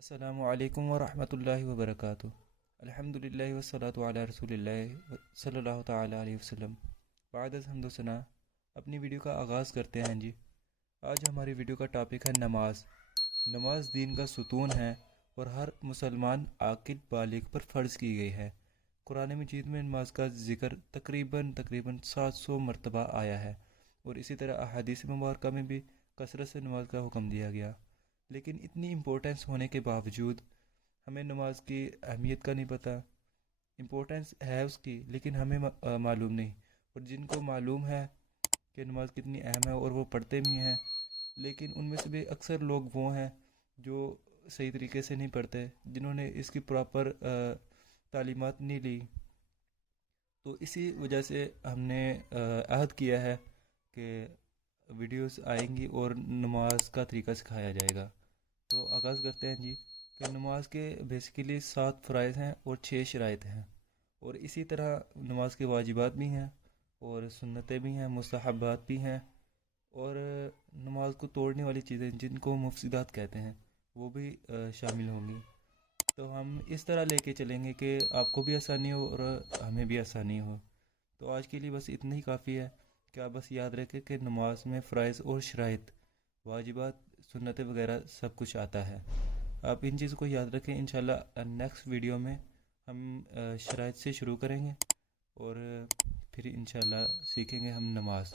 السلام علیکم ورحمۃ اللہ وبرکاتہ۔ الحمدللہ والصلاة علی رسول اللہ صلی اللہ تعالی علیہ وسلم۔ بعد از حمد و ثنا اپنی ویڈیو کا آغاز کرتے ہیں جی۔ آج ہماری ویڈیو کا ٹاپک ہے نماز۔ نماز دین کا ستون ہے اور ہر مسلمان عاقل بالغ پر فرض کی گئی ہے۔ قرآن مجید میں نماز کا ذکر تقریباً 700 مرتبہ آیا ہے، اور اسی طرح احادیث مبارکہ میں بھی کثرت سے نماز کا حکم دیا گیا۔ لیکن اتنی امپورٹنس ہونے کے باوجود ہمیں نماز کی اہمیت کا نہیں پتہ۔ امپورٹنس ہے اس کی، لیکن ہمیں معلوم نہیں، اور جن کو معلوم ہے کہ نماز کتنی اہم ہے اور وہ پڑھتے بھی ہیں، لیکن ان میں سے بھی اکثر لوگ وہ ہیں جو صحیح طریقے سے نہیں پڑھتے، جنہوں نے اس کی پراپر تعلیمات نہیں لی۔ تو اسی وجہ سے ہم نے عہد کیا ہے کہ ویڈیوز آئیں گی اور نماز کا طریقہ سکھایا جائے گا۔ تو آغاز کرتے ہیں جی کہ نماز کے بیسیکلی 7 فرائض ہیں اور 6 شرائط ہیں، اور اسی طرح نماز کے واجبات بھی ہیں اور سنتیں بھی ہیں، مستحبات بھی ہیں، اور نماز کو توڑنے والی چیزیں جن کو مفسدات کہتے ہیں وہ بھی شامل ہوں گی۔ تو ہم اس طرح لے کے چلیں گے کہ آپ کو بھی آسانی ہو اور ہمیں بھی آسانی ہو۔ تو آج کے لیے بس اتنا ہی کافی ہے کہ آپ بس یاد رکھیں کہ نماز میں فرائض اور شرائط، واجبات، سنتیں وغیرہ سب کچھ آتا ہے۔ آپ ان چیزوں کو یاد رکھیں۔ انشاءاللہ نیکسٹ ویڈیو میں ہم شرائط سے شروع کریں گے، اور پھر انشاءاللہ سیکھیں گے ہم نماز۔